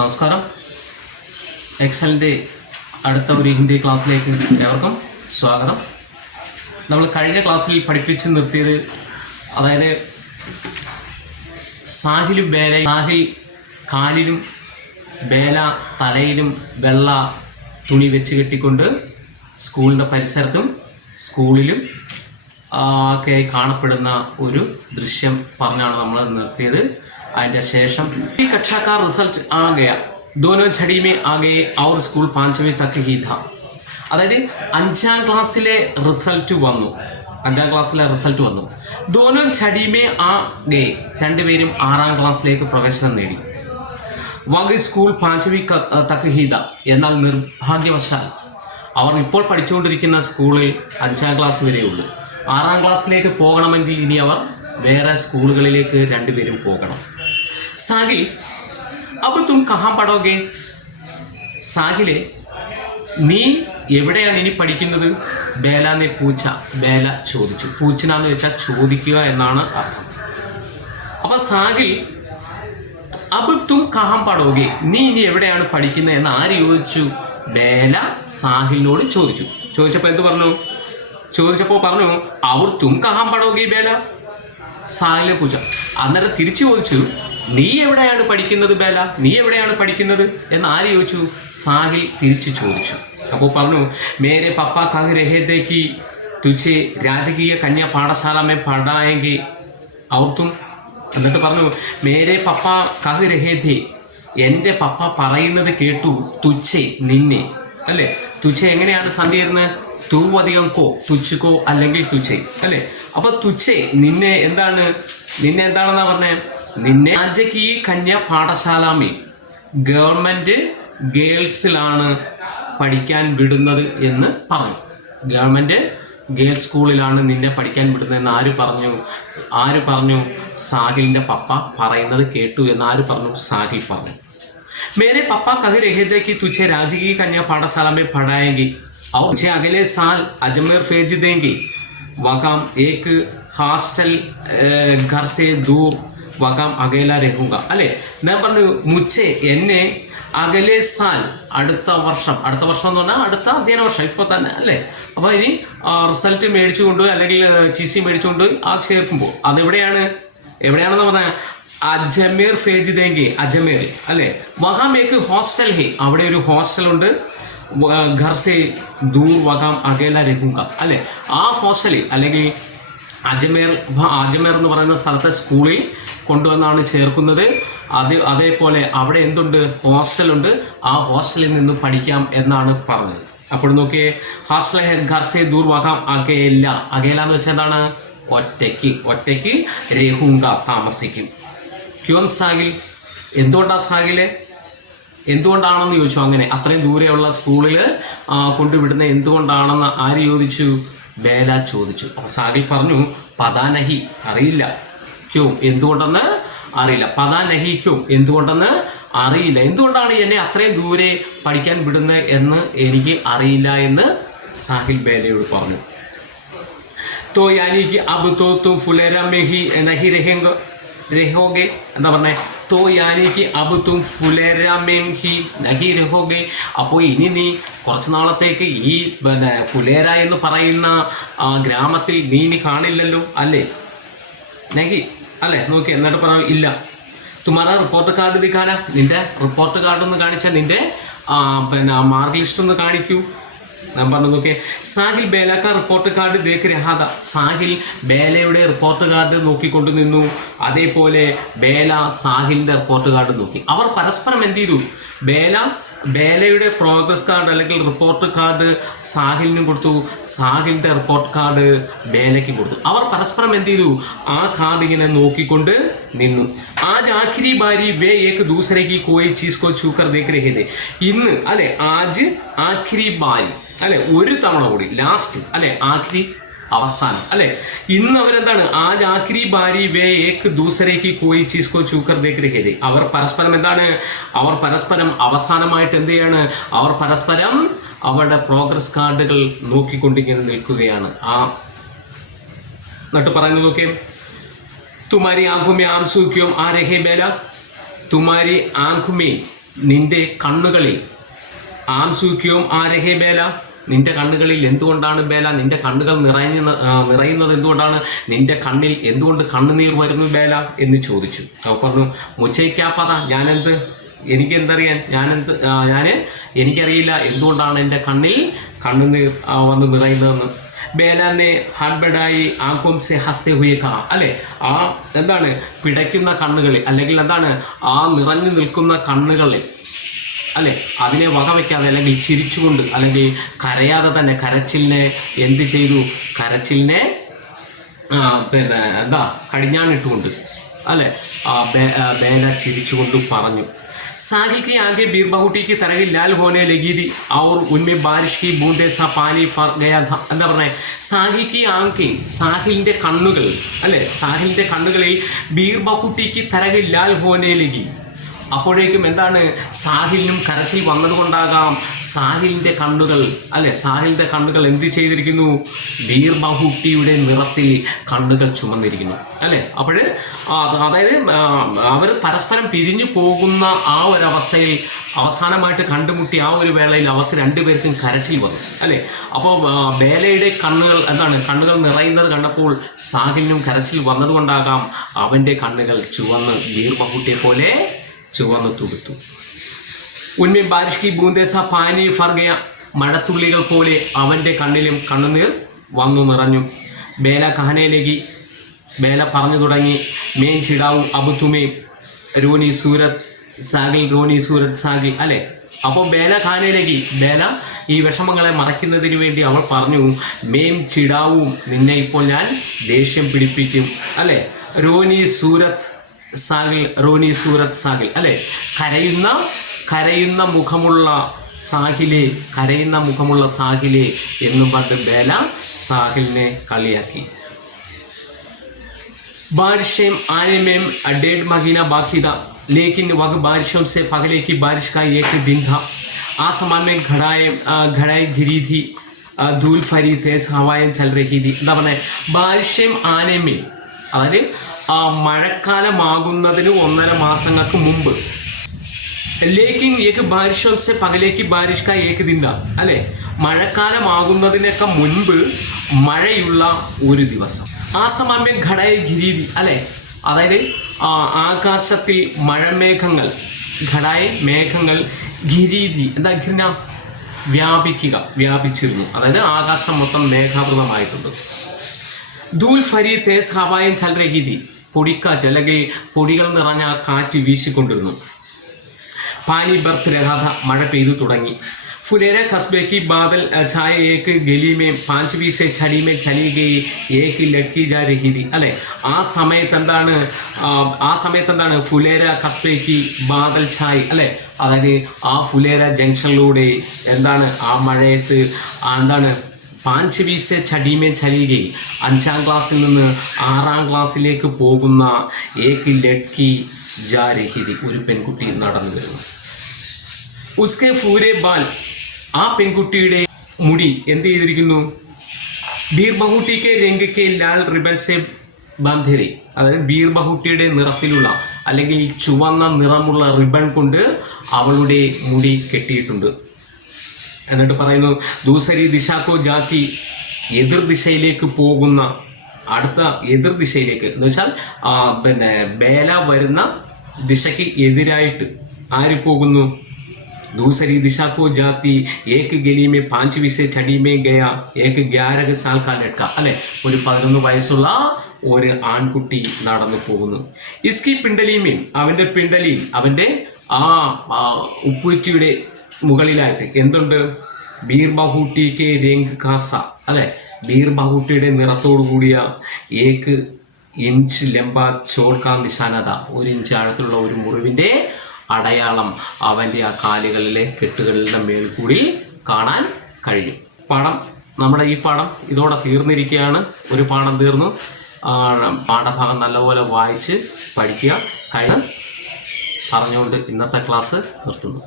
നമസ്കാരം. എക്സലിൻ്റെ അടുത്ത ഒരു ഹിന്ദി ക്ലാസ്സിലേക്ക് ഏവർക്കും സ്വാഗതം. നമ്മൾ കഴിഞ്ഞ ക്ലാസ്സിൽ പഠിപ്പിച്ച് നിർത്തിയത്, അതായത് സാഹിലും സാഹിൽ കാലിലും ബേല തലയിലും വെള്ള തുണി വെച്ച് കെട്ടിക്കൊണ്ട് സ്കൂളിൻ്റെ പരിസരത്തും സ്കൂളിലും ഒക്കെ കാണപ്പെടുന്ന ഒരു ദൃശ്യം പറഞ്ഞാണ് നമ്മൾ നിർത്തിയത്. അതിൻ്റെ ശേഷം ഈ कक्षा का रिजल्ट आ गया, दोनों झड़ी में आ गए और स्कूल 5वीं तक ही था. അതായത് 5ാം ക്ലാസ്സിലെ റിസൾട്ട് വന്നു. दोनों झड़ी में आ गए, രണ്ടുപേരും 6ാം ക്ലാസ്സിലേക്ക് പ്രവേശനം നേടി. വഗ് സ്കൂൾ 5वीं तक ही था. എന്നാൽ നിർഭാഗ്യവശാൽ അവർ ഇപ്പോൾ പഠിച്ചുകൊണ്ടിരിക്കുന്ന സ്കൂളിൽ 5ാം ക്ലാസ് വരെയുള്ളൂ. 6ാം ക്ലാസ്സിലേക്ക് പോകണമെങ്കിൽ ഇനി അവർ വേറെ സ്കൂളുകളിലേക്ക് രണ്ടുപേരും പോകണം. സാഹിൽ, അബ് തും കഹാം പഠോഗെ? സാഹിലെ, നീ എവിടെയാണ് ഇനി പഠിക്കുന്നത്? ബേലാനെ പൂച്ച, ബേല ചോദിച്ചു. പൂച്ചനാന്ന് വെച്ചാൽ ചോദിക്കുക എന്നാണ് അർത്ഥം. അപ്പൊ സാഹിൽ, അബ് തും കഹാം പഠോഗെ, നീ ഇനി എവിടെയാണ് പഠിക്കുന്നത് എന്ന് ആര് ചോദിച്ചു? ബേല സാഹിലിനോട് ചോദിച്ചു. ചോദിച്ചപ്പോൾ പറഞ്ഞു അവർ തും കഹാം പഠോഗെ ബേല? സാഹിലെ പൂച്ച. അന്നേരം തിരിച്ചു ചോദിച്ചു, നീ എവിടെയാണ് പഠിക്കുന്നത് ബേല? നീ എവിടെയാണ് പഠിക്കുന്നത് എന്ന് ആര് ചോദിച്ചു? സാഹിൽ തിരിച്ചു ചോദിച്ചു. അപ്പോൾ പറഞ്ഞു, മേരെ പപ്പ കഹ് രഹേ थे कि तुझे രാജകീയ കന്യാ പാഠശാല में പഠാएंगे और तुम. എന്നിട്ട് പറഞ്ഞു, മേരെ പപ്പ കഹ് രഹേ थे, എൻ്റെ പപ്പ പറയുന്നത് കേട്ടു, തുച്ഛെ നിന്നെ, അല്ലേ? തുച്ഛെ എങ്ങനെയാണ് സന്ധി വരുന്നത്? തൂ അധികം കോ, തുച്ഛക്കോ അല്ലെങ്കിൽ തുച്ഛെ, അല്ലേ? അപ്പൊ തുച്ഛെ നിന്നെ എന്താണെന്നാ പറഞ്ഞേ? നിന്നെ രാജകീയ കന്യാ പാഠശാലാമേ, ഗവൺമെന്റ് ഗേൾസിലാണ് പഠിക്കാൻ വിടുന്നത് എന്ന് പറഞ്ഞു. ഗവൺമെന്റ് ഗേൾസ് സ്കൂളിലാണ് നിന്നെ പഠിക്കാൻ വിടുന്നതെന്ന് ആര് പറഞ്ഞു? സാഹിലിന്റെ പപ്പ പറയുന്നത് കേട്ടു എന്ന് ആര് പറഞ്ഞു? സാഹിൽ പറഞ്ഞു. മേരെ പപ്പ കഹ് രഹേ थे कि तुझे राजकीय कन्या पाठशाला में पढ़ाएंगे और तुझे अगले साल अजमेर भेज देंगे. वहाँ एक हॉस्टल घर से दूर, वहाँ अकेला रहूँगा. അല്ലേ? ഞാൻ പറഞ്ഞു, മുച്ചെ എന്നെ അകലെ സാൽ, അടുത്ത വർഷം എന്ന് പറഞ്ഞാൽ അടുത്ത അധ്യയന വർഷം, ഇപ്പോൾ തന്നെ, അല്ലേ? അപ്പോൾ ഇനി റിസൾട്ട് മേടിച്ചു കൊണ്ടുപോയി അല്ലെങ്കിൽ TC മേടിച്ചു കൊണ്ടുപോയി ആ ചേർക്കുമ്പോൾ എവിടെയാണെന്ന് പറഞ്ഞാൽ അജ്മീർ ഫേജ് ദേങ്കി, അജ്മീർ, അല്ലേ? വഹാമേക്ക് ഹോസ്റ്റൽ ഹേ, അവിടെ ഒരു ഹോസ്റ്റലുണ്ട്. ഘർ സേ ദൂർ വഹാം അകേല രഹൂങ്ക, അല്ലേ? ആ ഹോസ്റ്റലിൽ അല്ലെങ്കിൽ അജ്മീർ എന്ന് പറയുന്ന സ്ഥലത്തെ സ്കൂളിൽ കൊണ്ടുവന്നാണ് ചേർക്കുന്നത്. അതേപോലെ അവിടെ എന്തുണ്ട്? ഹോസ്റ്റലുണ്ട്. ആ ഹോസ്റ്റലിൽ നിന്ന് പഠിക്കാം എന്നാണ് പറഞ്ഞത്. അപ്പോൾ നോക്കിയേ, ഹോസ്റ്റൽ ഘർ സേ ദൂർ വഹാം അകേല എന്ന് വെച്ചാൽ എന്താണ്? ഒറ്റയ്ക്ക് രഹൂങ്ക, താമസിക്കും. ക്യോം സാഹിൽ, എന്തുകൊണ്ടാണെന്ന് ചോദിച്ചു. അങ്ങനെ അത്രയും ദൂരെയുള്ള സ്കൂളിൽ കൊണ്ടുവിടുന്ന എന്തുകൊണ്ടാണെന്ന് ആര് ചോദിച്ചു? ബേല ചോദിച്ചു. അപ്പോൾ സാഹിൽ പറഞ്ഞു, പതാനഹി, അറിയില്ല. ക്യോം, എന്തുകൊണ്ടെന്ന് അറിയില്ല. പതാനഹി ക്യോം, എന്തുകൊണ്ടെന്ന് അറിയില്ല. എന്തുകൊണ്ടാണ് എന്നെ അത്രയും ദൂരെ പഠിക്കാൻ വിടുന്നത് എന്ന് എനിക്ക് അറിയില്ല എന്ന് സാഹിൽ ബേലയോട് പറഞ്ഞു. तो यानी कि अब तो तुम फुलेरा में ही नहीं रहोगे, എന്താ പറഞ്ഞേ? तो यानी कि अब तुम फुलेरा में ही नहीं रहोगे. അപ്പോൾ ഇനി നീ കുറച്ച് നാളത്തേക്ക് ഈ ഫുലേര എന്ന് പറയുന്ന ഗ്രാമത്തിൽ നീ കാണില്ലല്ലോ, അല്ലേ? നഹി, അല്ലേ? നോക്കി, എന്നിട്ട് പറഞ്ഞു, ഇല്ല. തുമാരാ റിപ്പോർട്ട് കാർഡ് ദിക്കാനാ, നിന്റെ റിപ്പോർട്ട് കാർഡ് ഒന്ന് കാണിച്ചാൽ, നിന്റെ മാർക്ക് ലിസ്റ്റ് ഒന്ന് കാണിക്കൂ. ഞാൻ പറഞ്ഞു, നോക്കിയേ, സാഹിൽ ബേല കാ റിപ്പോർട്ട് കാർഡ് ദേഖ് രഹാ. സാഹിൽ ബേലയുടെ റിപ്പോർട്ട് കാർഡ് നോക്കിക്കൊണ്ട് നിന്നു. അതേപോലെ ബേല സാഹിലിന്റെ റിപ്പോർട്ട് കാർഡ് നോക്കി. അവർ പരസ്പരം എന്ത് ചെയ്തു? ബേലയുടെ പ്രോഗ്രസ് കാർഡ് അല്ലെങ്കിൽ റിപ്പോർട്ട് കാർഡ് സാഹിലിനും കൊടുത്തു, സാഹിലിന്റെ റിപ്പോർട്ട് കാർഡ് ബേലയ്ക്ക് കൊടുത്തു. അവർ പരസ്പരം എന്ത് ചെയ്തു? ആ കാർഡ് ഇങ്ങനെ നോക്കിക്കൊണ്ട് നിന്നു. ആജ് ആഖിരി ബാരി വേ ഏക് ദൂസരേക്ക് കോയി ചീസ് കോ ചൂക്കർ ദേഖ് രഹേ थे. ഇന്ന്, അല്ലെ? ആജ് ആഖിരി ബാരി, അല്ലെ? ഒരു തവണ കൂടി, ലാസ്റ്റ്, അല്ലെ? ആഖിരി, അവസാനം, അല്ലെ? ഇന്ന് അവരെന്താണ്? ആജ് ആഖിരി ബാരി വേ ഏക് ദൂസരേക്ക് കോയി ചീസ് കോ ചൂക്കർ ദേഖ് രഹേ थे. അവർ പരസ്പരം എന്താണ്? അവർ പരസ്പരം അവസാനമായിട്ട് എന്ത് ചെയ്യാണ്? അവർ പരസ്പരം അവരുടെ പ്രോഗ്രസ് കാർഡുകൾ നോക്കിക്കൊണ്ടിങ്ങനെ നിൽക്കുകയാണ്. എന്നിട്ട് പറയുന്നത് നോക്കിയേ, तुम्हारी आंखों में आंसू क्यों आ रहे बेला? तुम्हारी आंख में നിന്റെ കണ്ണുകളിൽ ആംസൂക്യവും ആരഹേ ബേല, നിന്റെ കണ്ണുകളിൽ എന്തുകൊണ്ടാണ് ബേല, നിന്റെ കണ്ണുകൾ നിറയുന്നത് എന്തുകൊണ്ടാണ്, നിന്റെ കണ്ണിൽ എന്തുകൊണ്ട് കണ്ണുനീർ വരുന്നു ബേല എന്ന് ചോദിച്ചു. അപ്പോൾ പറഞ്ഞു മുച്ചയ്ക്കാപ്പത, എനിക്കെന്തറിയാൻ, എനിക്കറിയില്ല എന്തുകൊണ്ടാണ് എൻ്റെ കണ്ണിൽ കണ്ണുനീർ വന്ന് നിറയുന്നതെന്ന്. ബേലാനെ ഹാഡ്ബഡായി ആംഖോം സെ ഹസ്തെ ഹുയെ കാ, അല്ലെ, ആ എന്താണ് പിടയ്ക്കുന്ന കണ്ണുകളിൽ, അല്ലെങ്കിൽ എന്താണ് ആ നിറഞ്ഞു നിൽക്കുന്ന കണ്ണുകളിൽ, അല്ലെ, അതിനെ വകവയ്ക്കാതെ അല്ലെങ്കിൽ ചിരിച്ചുകൊണ്ട് അല്ലെങ്കിൽ കരയാതെ തന്നെ കരച്ചിലിനെ എന്ത് ചെയ്തു, കരച്ചിലിനെ കടിഞ്ഞാണിട്ടുകൊണ്ട്, അല്ലെ, ബേല ചിരിച്ചുകൊണ്ട് പറഞ്ഞു. साहिल की आंखें बीरबहुटी की तरह लाल होने लगी थी और उनमें बारिश की बूंदे सा पानी फर गया था. എന്താ പറഞ്ഞത്, സാഹിൽ की आंखें, സാഹിലിന്റെ കണ്ണുകൾ, അല്ലെ, സാഹിലിന്റെ കണ്ണുകളിൽ ബീർബഹുട്ടിക്ക് तरह लाल होने लगी. അപ്പോഴേക്കും എന്താണ്, സാഹിലിനും കരച്ചിൽ വന്നതുകൊണ്ടാകാം സാഹിലിൻ്റെ കണ്ണുകൾ, അല്ലെ, സാഹിലിൻ്റെ കണ്ണുകൾ എന്ത് ചെയ്തിരിക്കുന്നു, ബീർബഹുട്ടിയുടെ നിറത്തിൽ കണ്ണുകൾ ചുമന്നിരിക്കുന്നു, അല്ലെ. അപ്പോൾ അതായത് അവർ പരസ്പരം പിരിഞ്ഞു പോകുന്ന ആ ഒരവസ്ഥയിൽ അവസാനമായിട്ട് കണ്ടുമുട്ടി ആ ഒരു വേളയിൽ അവർക്ക് രണ്ടുപേർക്കും കരച്ചിൽ വന്നു, അല്ലെ. അപ്പോൾ ബേലയുടെ കണ്ണുകൾ നിറയുന്നത് കണ്ടപ്പോൾ സാഹിലിനും കരച്ചിൽ വന്നതുകൊണ്ടാകാം അവൻ്റെ കണ്ണുകൾ ചുവന്ന് ബീർബഹുട്ടിയെ പോലെ ചുവന്ന് തുടുത്തു. ഉന്മേ ബാരിഷ് കി ബൂന്ദേ സാ പാനി ഫർ ഗയ, മഴത്തുള്ളികൾ പോലെ അവൻ്റെ കണ്ണിലും കണ്ണുനീർ വന്നു നിറഞ്ഞു. ബേല കഹനയിലേക്ക് ബേല പറഞ്ഞു തുടങ്ങി, മേൻ ചിടാവും അബുത്തുമേ രോനി സൂരത് സാഗിൽ, അല്ലെ. അപ്പോൾ ബേല ഖാനയിലേക്ക്, ബേല ഈ വിഷമങ്ങളെ മറയ്ക്കുന്നതിന് വേണ്ടി അവൾ പറഞ്ഞു, മേം ചിടാവും, നിന്നെ ഇപ്പോൾ ഞാൻ ദേഷ്യം പിടിപ്പിക്കും, അല്ലെ. രോനി സൂരത് സാഗിൽ, അല്ലെ, കരയുന്ന മുഖമുള്ള സാഹിലെ എന്നും പറഞ്ഞ് ബേല സാഹിലിനെ കളിയാക്കി. बारिशें आने में 1.5 महीना बाकी था, लेकिन वह बारिशों से पहले की बारिश का एक दिन था. आसमान में घड़ाई घिरी थी, धूल फरी तेज हवाएं चल रही थी. എന്താ പറഞ്ഞത്, ബാരിഷേം ആനമേ, അതായത് മഴക്കാലമാകുന്നതിന് 1.5 മാസങ്ങൾക്ക് മുമ്പ്, ലേക്കിൻ ഏക് ബാരിഷോं से पहले की बारिश का एक दिन था, അല്ലെ, മഴക്കാലമാകുന്നതിനൊക്കെ മുൻപ് മഴയുള്ള ഒരു ദിവസം. ആ സമയം ഘടയ ഗിരീതി, അല്ലെ, അതായത് ആകാശത്തിൽ മഴമേഘങ്ങൾ, മേഘങ്ങൾ, ഗിരീതി എന്താ ഘിർന, വ്യാപിച്ചിരുന്നു, അതായത് ആകാശം മൊത്തം മേഘാവൃതമായിട്ടുണ്ട്. ധൂൽ ഫരി തേസ് ഹവായൻ ചൽ രഹി, പൊടിക്കാറ്റ് അല്ലെങ്കിൽ പൊടികൾ നിറഞ്ഞ കാറ്റ് വീശിക്കൊണ്ടിരുന്നു. പാനി ബർസ് രഹാഥ, മഴ പെയ്തു തുടങ്ങി. फुलेरा कस्बे की बादल छाए एक गली में 5वीं से 6वीं में चली गई एक लड़की जा रही थी, അല്ലെ. ആ സമയത്ത് എന്താണ് ഫുലേര കസ്ബേക്ക് ബാദൽ ഛായ്, അല്ലെ, അതായത് ആ ഫുലേര ജംഗ്ഷനിലൂടെ എന്താണ് ആ മഴയത്ത് എന്താണ് 5वीं से 6वीं में चली गई, 5ാം ക്ലാസ്സിൽ നിന്ന് 6ാം ക്ലാസ്സിലേക്ക് പോകുന്ന ഏക് ലഡ്കി ജാ രഹി थी, ഒരു പെൺകുട്ടി നടന്നു വരുന്നു. ഉസ്കെ ഫൂരെ ബാൽ, ആ പെൺകുട്ടിയുടെ മുടി എന്ത് ചെയ്തിരിക്കുന്നു, ബീർബഹുട്ടിക്ക് രംഗിക്ക് ലാൽ റിബൻ സെ ബന്ധരെ, അതായത് ബീർബഹുട്ടിയുടെ നിറത്തിലുള്ള അല്ലെങ്കിൽ ചുവന്ന നിറമുള്ള റിബൺ കൊണ്ട് അവളുടെ മുടി കെട്ടിയിട്ടുണ്ട്. എന്നിട്ട് പറയുന്നു, ദൂസരി ദിശാക്കോ ജാതി, എതിർദിശയിലേക്ക് പോകുന്ന, അടുത്ത എതിർദിശയിലേക്ക് എന്ന് വെച്ചാൽ ബേല വരുന്ന ദിശയ്ക്ക് എതിരായിട്ട് ആര് പോകുന്നു, दूसरी दिशा को जाती एक गली में 5वीं से 6वीं में गया एक 11 साल का लड़का, അല്ലെ, ഒരു 11 വയസ്സുള്ള ഒരു ആൺകുട്ടി നടന്നു പോകുന്നു. ഇസ്കി പിണ്ടലിമീൻ, അവൻ്റെ പിണ്ടലിയിൽ, അവൻ്റെ ആ ഉപ്പുച്ചിയുടെ മുകളിലായിട്ട് എന്തുണ്ട്, ബീർബഹുട്ടിക്ക് രംഗ് കാസ, അല്ലെ, ബീർബഹുട്ടിയുടെ നിറത്തോടു കൂടിയ 1 ഇഞ്ച് ലംബ ചോർക്കാ നിശാനത, 1 ഇഞ്ച് ആഴത്തിലുള്ള ഒരു മുറിവിൻ്റെ അടയാളം അവൻ്റെ ആ കാലുകളിലെ കെട്ടുകളിലെ മേൽക്കൂടി കാണാൻ കഴിയും. നമ്മുടെ ഈ പാഠം ഇതോടെ തീർന്നിരിക്കുകയാണ്. ഒരു പാഠം തീർന്നു. പാഠഭാഗം നല്ലപോലെ വായിച്ച് പഠിക്കുക. പറഞ്ഞുകൊണ്ട് ഇന്നത്തെ ക്ലാസ് നിർത്തുന്നു.